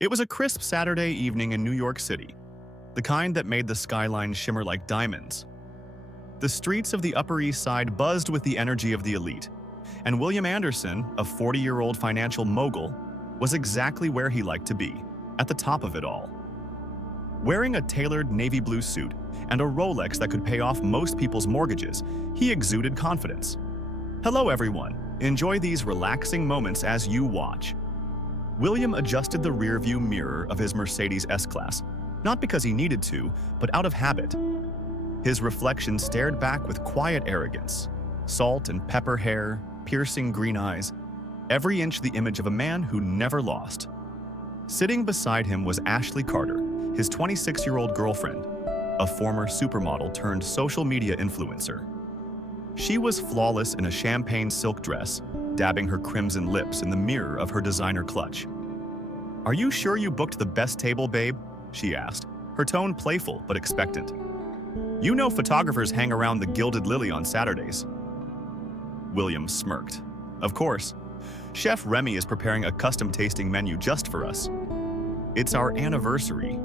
It was a crisp Saturday evening in New York City, the kind that made the skyline shimmer like diamonds. The streets of the Upper East Side buzzed with the energy of the elite, and William Anderson, a 40-year-old financial mogul, was exactly where he liked to be, at the top of it all. Wearing a tailored navy blue suit and a Rolex that could pay off most people's mortgages, he exuded confidence. Hello everyone, enjoy these relaxing moments as you watch. William adjusted the rearview mirror of his Mercedes S-Class, not because he needed to, but out of habit. His reflection stared back with quiet arrogance. Salt and pepper hair, piercing green eyes, every inch the image of a man who never lost. Sitting beside him was Ashley Carter, his 26-year-old girlfriend, a former supermodel turned social media influencer. She was flawless in a champagne silk dress, dabbing her crimson lips in the mirror of her designer clutch. "Are you sure you booked the best table, babe?" she asked, her tone playful but expectant. "You know photographers hang around the Gilded Lily on Saturdays." William smirked. "Of course. Chef Remy is preparing a custom tasting menu just for us. It's our anniversary."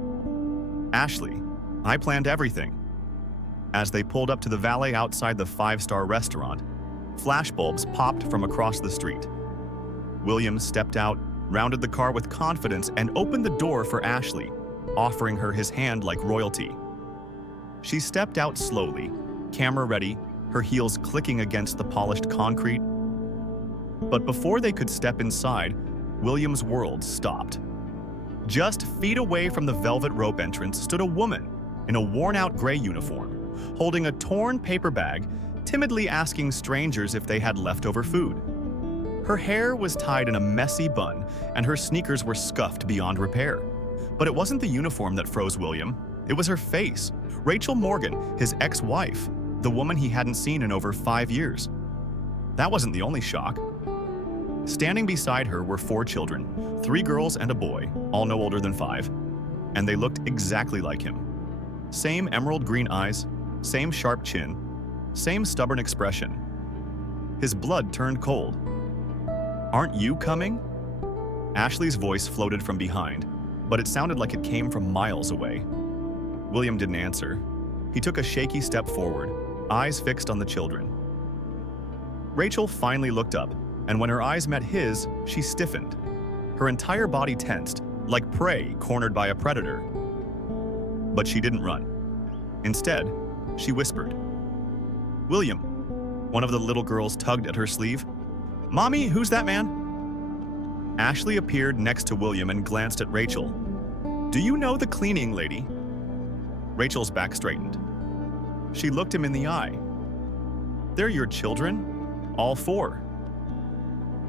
"Ashley, I planned everything." As they pulled up to the valet outside the five-star restaurant, flashbulbs popped from across the street. William stepped out, rounded the car with confidence, and opened the door for Ashley, offering her his hand like royalty. She stepped out slowly, camera ready, her heels clicking against the polished concrete. But before they could step inside, William's world stopped. Just feet away from the velvet rope entrance stood a woman in a worn-out gray uniform, holding a torn paper bag, timidly asking strangers if they had leftover food. Her hair was tied in a messy bun, and her sneakers were scuffed beyond repair. But it wasn't the uniform that froze William. It was her face. Rachel Morgan, his ex-wife, the woman he hadn't seen in over 5 years. That wasn't the only shock. Standing beside her were 4 children, 3 girls and a boy, all no older than 5, and they looked exactly like him. Same emerald green eyes, same sharp chin, same stubborn expression. His blood turned cold. "Aren't you coming?" Ashley's voice floated from behind, but it sounded like it came from miles away. William didn't answer. He took a shaky step forward, eyes fixed on the children. Rachel finally looked up, and when her eyes met his, she stiffened. Her entire body tensed, like prey cornered by a predator. But she didn't run. Instead, she whispered. "William." One of the little girls tugged at her sleeve. "Mommy, who's that man?" Ashley appeared next to William and glanced at Rachel. "Do you know the cleaning lady?" Rachel's back straightened. She looked him in the eye. "They're your children? All 4.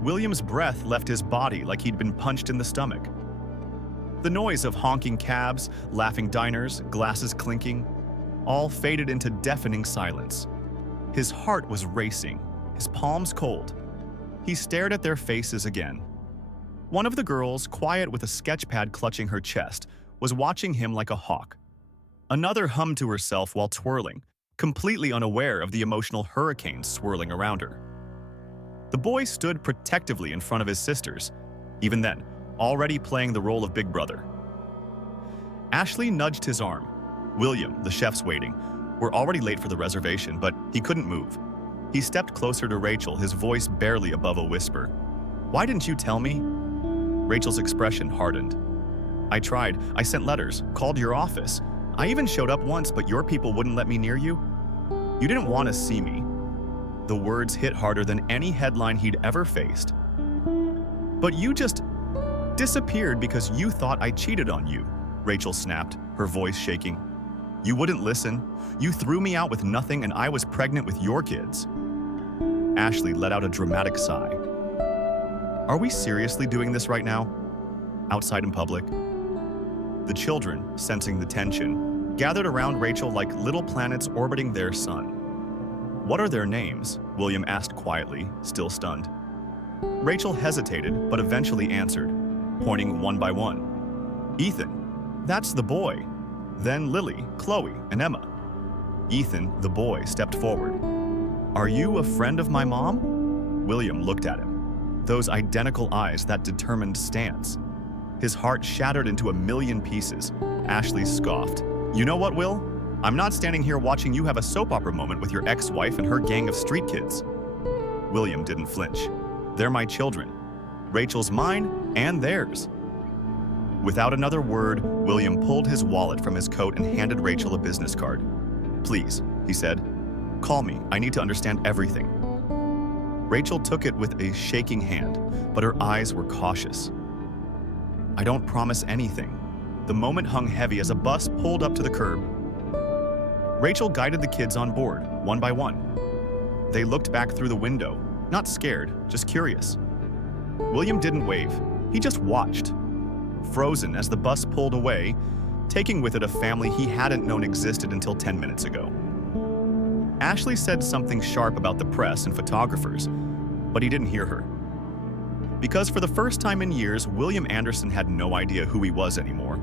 William's breath left his body like he'd been punched in the stomach. The noise of honking cabs, laughing diners, glasses clinking, all faded into deafening silence. His heart was racing, his palms cold. He stared at their faces again. One of the girls, quiet with a sketchpad clutching her chest, was watching him like a hawk. Another hummed to herself while twirling, completely unaware of the emotional hurricane swirling around her. The boy stood protectively in front of his sisters, even then, already playing the role of big brother. Ashley nudged his arm. "William, the chef's waiting. We're already late for the reservation," but he couldn't move. He stepped closer to Rachel, his voice barely above a whisper. "Why didn't you tell me?" Rachel's expression hardened. "I tried. I sent letters, called your office. I even showed up once, but your people wouldn't let me near you. You didn't want to see me." The words hit harder than any headline he'd ever faced. "But you just disappeared because you thought I cheated on you," Rachel snapped, her voice shaking. "You wouldn't listen. You threw me out with nothing, and I was pregnant with your kids." Ashley let out a dramatic sigh. "Are we seriously doing this right now? Outside in public?" The children, sensing the tension, gathered around Rachel like little planets orbiting their sun. "What are their names?" William asked quietly, still stunned. Rachel hesitated, but eventually answered, pointing one by one. "Ethan, that's the boy. Then Lily, Chloe, and Emma." Ethan, the boy, stepped forward. "Are you a friend of my mom?" William looked at him. Those identical eyes, that determined stance. His heart shattered into a million pieces. Ashley scoffed. "You know what, Will? I'm not standing here watching you have a soap opera moment with your ex-wife and her gang of street kids." William didn't flinch. "They're my children. Rachel's mine and theirs." Without another word, William pulled his wallet from his coat and handed Rachel a business card. "Please," he said, "call me. I need to understand everything." Rachel took it with a shaking hand, but her eyes were cautious. "I don't promise anything." The moment hung heavy as a bus pulled up to the curb. Rachel guided the kids on board, one by one. They looked back through the window, not scared, just curious. William didn't wave. He just watched, frozen as the bus pulled away, taking with it a family he hadn't known existed until 10 minutes ago. Ashley said something sharp about the press and photographers, but he didn't hear her. Because for the first time in years, William Anderson had no idea who he was anymore.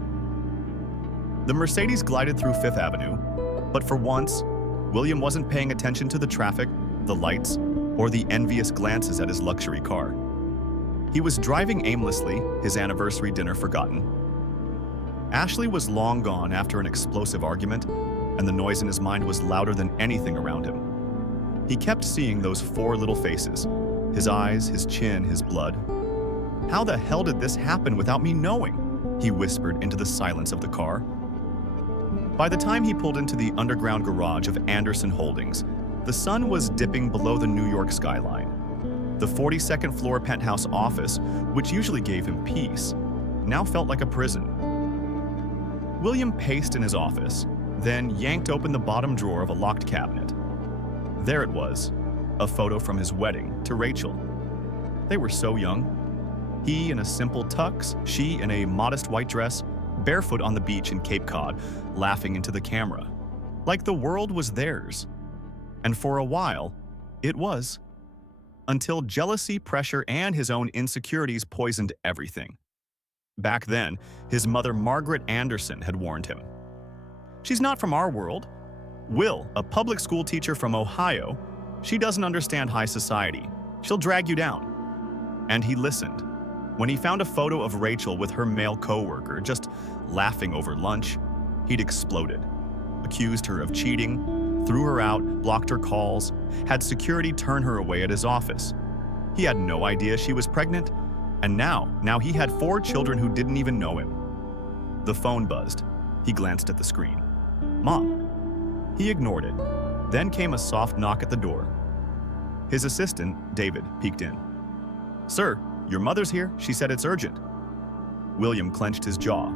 The Mercedes glided through Fifth Avenue, but for once, William wasn't paying attention to the traffic, the lights, or the envious glances at his luxury car. He was driving aimlessly, his anniversary dinner forgotten. Ashley was long gone after an explosive argument, and the noise in his mind was louder than anything around him. He kept seeing those four little faces, his eyes, his chin, his blood. "How the hell did this happen without me knowing?" he whispered into the silence of the car. By the time he pulled into the underground garage of Anderson Holdings, the sun was dipping below the New York skyline. The 42nd floor penthouse office, which usually gave him peace, now felt like a prison. William paced in his office, then yanked open the bottom drawer of a locked cabinet. There it was, a photo from his wedding to Rachel. They were so young. He in a simple tux, she in a modest white dress, barefoot on the beach in Cape Cod, laughing into the camera. Like the world was theirs. And for a while, it was. Until jealousy, pressure, and his own insecurities poisoned everything. Back then, his mother Margaret Anderson had warned him. "She's not from our world. Will, a public school teacher from Ohio, she doesn't understand high society. She'll drag you down." And he listened. When he found a photo of Rachel with her male coworker just laughing over lunch, he'd exploded. Accused her of cheating, threw her out, blocked her calls, had security turn her away at his office. He had no idea she was pregnant, and now he had 4 children who didn't even know him. The phone buzzed. He glanced at the screen. "Mom." He ignored it. Then came a soft knock at the door. His assistant, David, peeked in. "Sir, your mother's here. She said it's urgent." William clenched his jaw.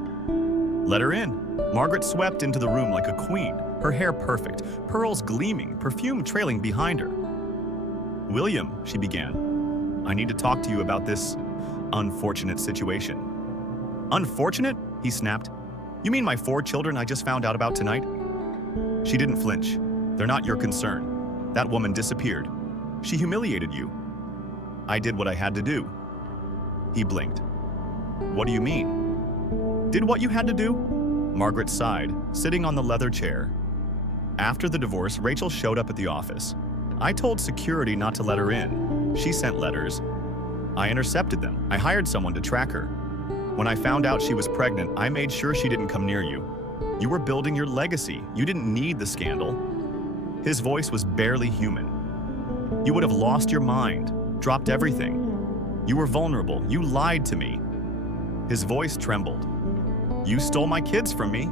"Let her in." Margaret swept into the room like a queen, her hair perfect, pearls gleaming, perfume trailing behind her. "William," she began, "I need to talk to you about this unfortunate situation." "Unfortunate?" he snapped. "You mean my 4 children I just found out about tonight?" She didn't flinch. "They're not your concern. That woman disappeared. She humiliated you. I did what I had to do." He blinked. "What do you mean?" "Did what you had to do?" Margaret sighed, sitting on the leather chair. After the divorce, Rachel showed up at the office. I told security not to let her in. She sent letters. I intercepted them. I hired someone to track her. When I found out she was pregnant, I made sure she didn't come near you. You were building your legacy. You didn't need the scandal. His voice was barely human. You would have lost your mind, dropped everything. You were vulnerable. You lied to me. His voice trembled. You stole my kids from me.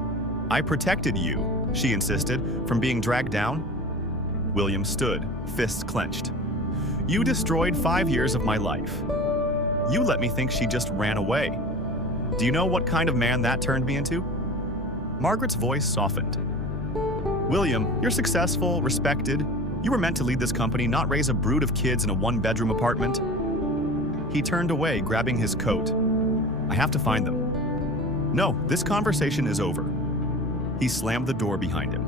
I protected you, she insisted, from being dragged down. William stood, fists clenched. You destroyed 5 years of my life. You let me think she just ran away. Do you know what kind of man that turned me into? Margaret's voice softened. William, you're successful, respected. You were meant to lead this company, not raise a brood of kids in a 1-bedroom apartment. He turned away, grabbing his coat. I have to find them. No, this conversation is over. He slammed the door behind him.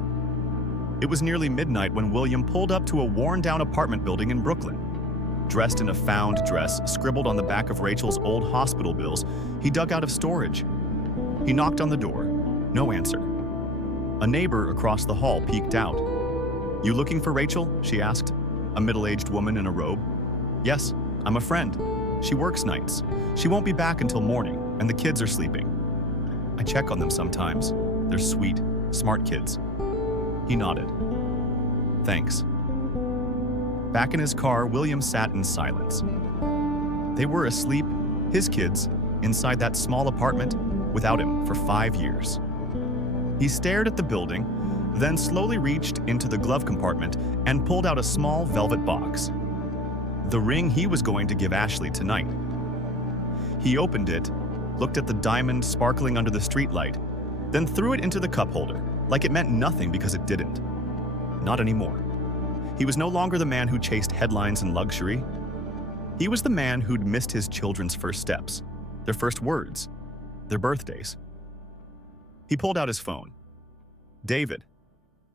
It was nearly midnight when William pulled up to a worn-down apartment building in Brooklyn. Dressed in a found dress scribbled on the back of Rachel's old hospital bills, he dug out of storage. He knocked on the door. No answer. A neighbor across the hall peeked out. You looking for Rachel? She asked, a middle-aged woman in a robe. Yes, I'm a friend. She works nights. She won't be back until morning, and the kids are sleeping. I check on them sometimes. They're sweet, smart kids." He nodded. "Thanks." Back in his car, William sat in silence. They were asleep, his kids, inside that small apartment without him for 5 years. He stared at the building, then slowly reached into the glove compartment and pulled out a small velvet box. The ring he was going to give Ashley tonight. He opened it, looked at the diamond sparkling under the streetlight, then threw it into the cup holder, like it meant nothing because it didn't. Not anymore. He was no longer the man who chased headlines and luxury. He was the man who'd missed his children's first steps, their first words, their birthdays. He pulled out his phone. "David,"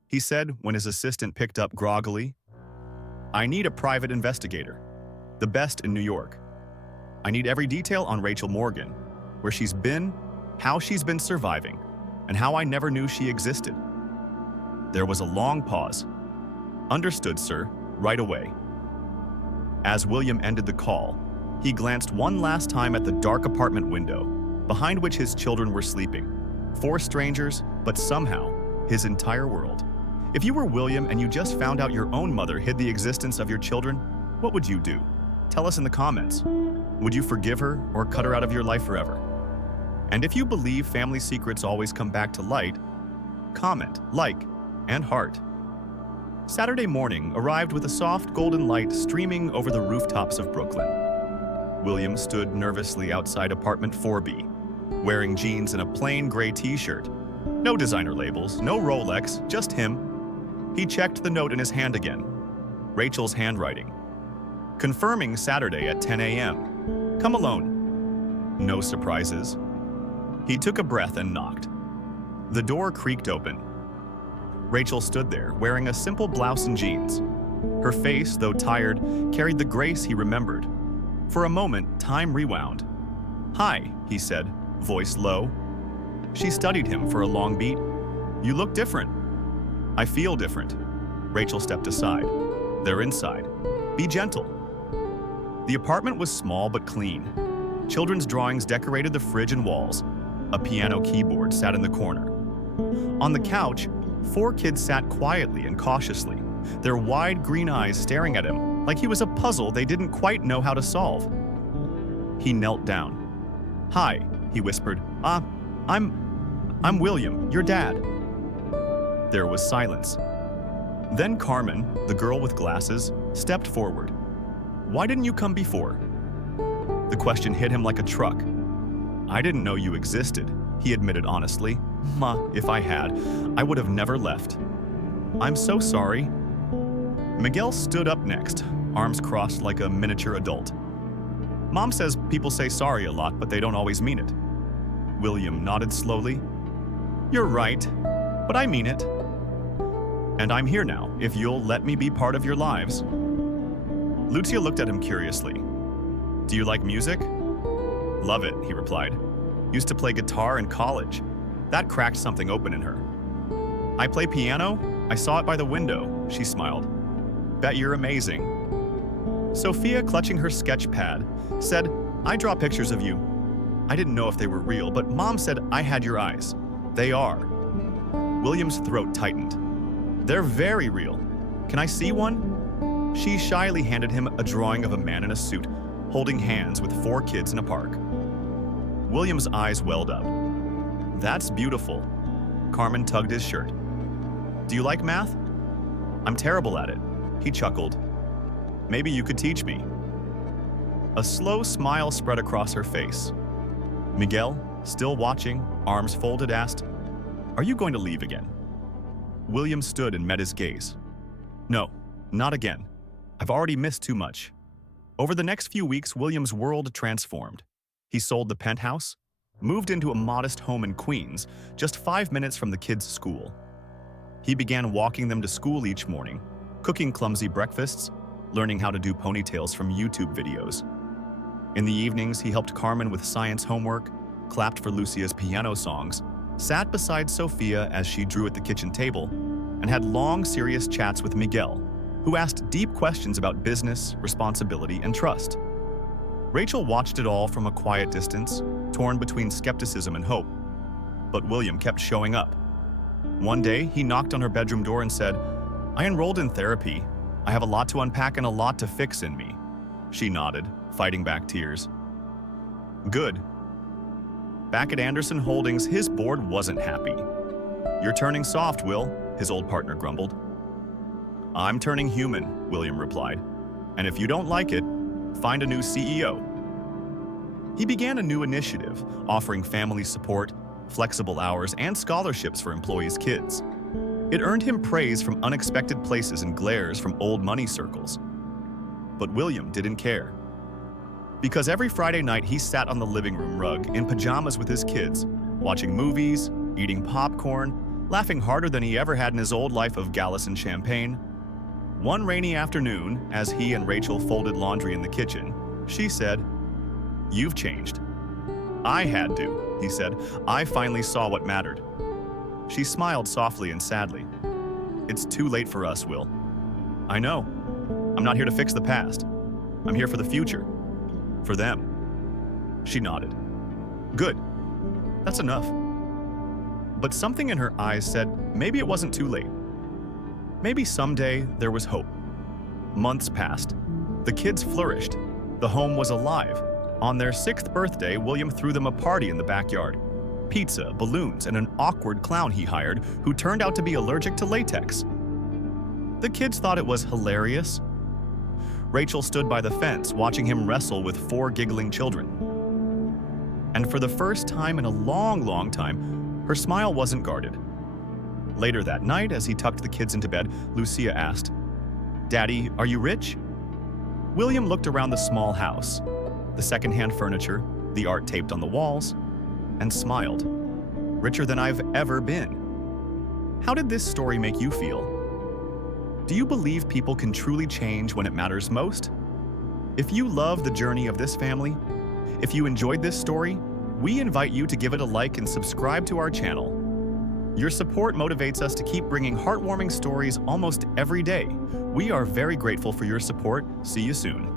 he said when his assistant picked up groggily. "I need a private investigator, the best in New York. I need every detail on Rachel Morgan, where she's been, how she's been surviving, and how I never knew she existed." There was a long pause. "Understood, sir, right away." As William ended the call, he glanced one last time at the dark apartment window, behind which his children were sleeping. 4 strangers, but somehow, his entire world. If you were William and you just found out your own mother hid the existence of your children, what would you do? Tell us in the comments. Would you forgive her or cut her out of your life forever? And if you believe family secrets always come back to light, comment, like, and heart. Saturday morning arrived with a soft golden light streaming over the rooftops of Brooklyn. William stood nervously outside apartment 4B, wearing jeans and a plain gray t-shirt. No designer labels, no Rolex, just him. He checked the note in his hand again. Rachel's handwriting. Confirming Saturday at 10 a.m. Come alone. No surprises. He took a breath and knocked. The door creaked open. Rachel stood there, wearing a simple blouse and jeans. Her face, though tired, carried the grace he remembered. For a moment, time rewound. "Hi," he said, voice low. She studied him for a long beat. "You look different." "I feel different." Rachel stepped aside. "They're inside. Be gentle." The apartment was small but clean. Children's drawings decorated the fridge and walls. A piano keyboard sat in the corner. On the couch, 4 kids sat quietly and cautiously, their wide green eyes staring at him like he was a puzzle they didn't quite know how to solve. He knelt down. "Hi," he whispered. I'm William, your dad." There was silence. Then Carmen, the girl with glasses, stepped forward. "Why didn't you come before?" The question hit him like a truck. "I didn't know you existed," he admitted honestly. "Ma, if I had, I would have never left." "I'm so sorry." Miguel stood up next, arms crossed like a miniature adult. "Mom says people say sorry a lot, but they don't always mean it." William nodded slowly. "You're right, but I mean it. And I'm here now, if you'll let me be part of your lives." Lucia looked at him curiously. "Do you like music?" "Love it," he replied. "Used to play guitar in college." That cracked something open in her. "I play piano? I saw it by the window," she smiled. "Bet you're amazing." Sophia, clutching her sketch pad, said, "I draw pictures of you. I didn't know if they were real, but Mom said I had your eyes. They are." William's throat tightened. "They're very real. Can I see one?" She shyly handed him a drawing of a man in a suit, holding hands with 4 kids in a park. William's eyes welled up. "That's beautiful." Carmen tugged his shirt. "Do you like math?" "I'm terrible at it." He chuckled. "Maybe you could teach me." A slow smile spread across her face. Miguel, still watching, arms folded, asked, "Are you going to leave again?" William stood and met his gaze. "No, not again. I've already missed too much." Over the next few weeks, William's world transformed. He sold the penthouse, moved into a modest home in Queens, just 5 minutes from the kids' school. He began walking them to school each morning, cooking clumsy breakfasts, learning how to do ponytails from YouTube videos. In the evenings, he helped Carmen with science homework, clapped for Lucia's piano songs, sat beside Sophia as she drew at the kitchen table, and had long, serious chats with Miguel, who asked deep questions about business, responsibility, and trust. Rachel watched it all from a quiet distance, torn between skepticism and hope. But William kept showing up. One day, he knocked on her bedroom door and said, "I enrolled in therapy. I have a lot to unpack and a lot to fix in me." She nodded, fighting back tears. "Good." Back at Anderson Holdings, his board wasn't happy. "You're turning soft, Will," his old partner grumbled. "I'm turning human," William replied. "And if you don't like it, find a new CEO." He began a new initiative, offering family support, flexible hours, and scholarships for employees' kids. It earned him praise from unexpected places and glares from old money circles. But William didn't care. Because every Friday night he sat on the living room rug in pajamas with his kids, watching movies, eating popcorn, laughing harder than he ever had in his old life of Gallus and champagne. One rainy afternoon, as he and Rachel folded laundry in the kitchen, she said, "You've changed." "I had to," he said. "I finally saw what mattered." She smiled softly and sadly. "It's too late for us, Will." "I know. I'm not here to fix the past. I'm here for the future. For them." She nodded. "Good. That's enough." But something in her eyes said maybe it wasn't too late. Maybe someday there was hope. Months passed. The kids flourished. The home was alive. On their 6th birthday, William threw them a party in the backyard. Pizza, balloons, and an awkward clown he hired who turned out to be allergic to latex. The kids thought it was hilarious. Rachel stood by the fence watching him wrestle with 4 giggling children. And for the first time in a long time, her smile wasn't guarded. Later that night, as he tucked the kids into bed, Lucia asked, "Daddy, are you rich?" William looked around the small house, the secondhand furniture, the art taped on the walls, and smiled. "Richer than I've ever been." How did this story make you feel? Do you believe people can truly change when it matters most? If you love the journey of this family, if you enjoyed this story, we invite you to give it a like and subscribe to our channel. Your support motivates us to keep bringing heartwarming stories almost every day. We are very grateful for your support. See you soon.